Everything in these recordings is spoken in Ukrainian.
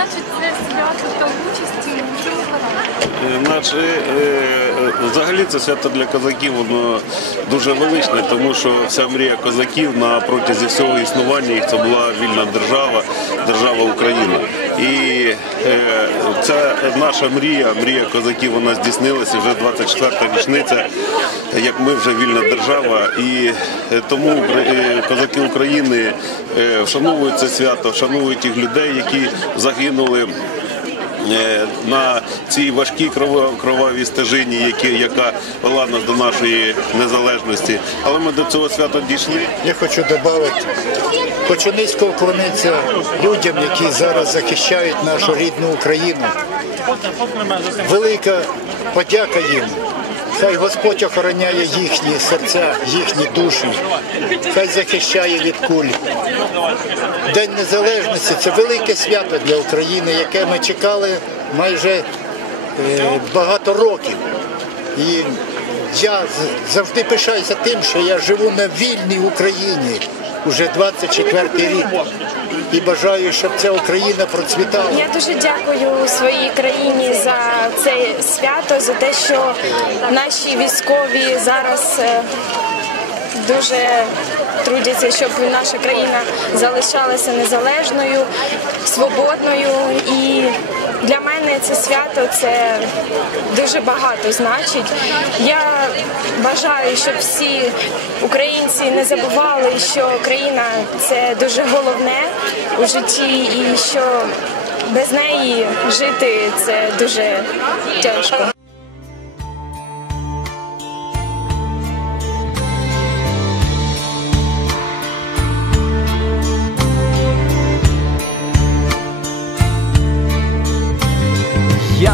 значить це свято та участі у цьому? Е, Наше, е, е, взагалі це свято для козаків воно дуже величне, тому що вся мрія козаків на протязі всього існування їх це була вільна держава, держава Україна. І це ця наша мрія, мрія козаків, вона здійснилася вже 24-та річниця, як ми вже вільна держава. І е, тому е, козаки України е, вшановують це свято, вшановують тих людей, які загинули. Е, на цій важкій кровавій стежині, яка вела нас до нашої незалежності. Але ми до цього свята дійшли. Я хочу додати, хочу низько вклонитися людям, які зараз захищають нашу рідну Україну. Велика подяка їм. Хай Господь охороняє їхні серця, їхні душі, хай захищає від куль. День Незалежності це велике свято для України, яке ми чекали майже е, багато років. І я завжди пишаюся тим, що я живу на вільній Україні уже 24 рік. І бажаю, щоб ця Україна процвітала. Я дуже дякую своїй країні за це свято, за те, що наші військові зараз е, дуже трудяться, щоб наша країна залишалася незалежною, свободною. І для мене це свято це дуже багато значить. Я бажаю, щоб всі українці не забували, що країна це дуже головне у житті, і що без неї жити це дуже тяжко.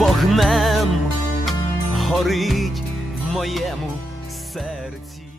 вогнем горить в моєму серці.